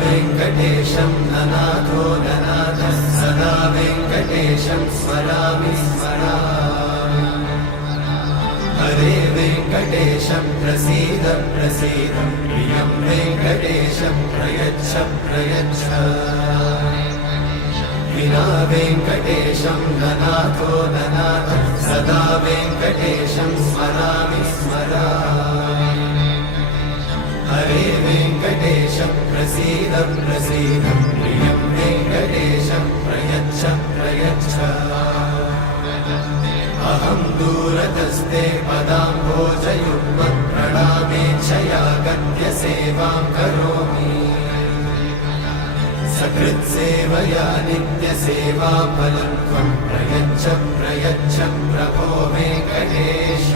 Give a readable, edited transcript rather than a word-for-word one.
वेङ्कटेशं ननाथो ननाथः सदा वेङ्कटेशं स्मरामि स्मरामि हरे वेङ्कटेशं प्रसीद प्रसीद प्रियं वेङ्कटेशं प्रयच्छ प्रयच्छ विना वेङ्कटेशं ननाथो ननाथः सदा वेङ्कटेशं स्मरामि स्मरामि हरे वेङ्कटेशं प्रसीद प्रसीद प्रियं वेङ्कटेशं प्रयच्छ प्रयच्छ अहं दूरतस्ते पदाम्भोजयुग्मं प्रणामेच्छया गद्य सेवां करोमि सकृत्सेवया नित्यसेवाफलं त्वं प्रयच्छ प्रयच्छ प्रभो वेङ्कटेश।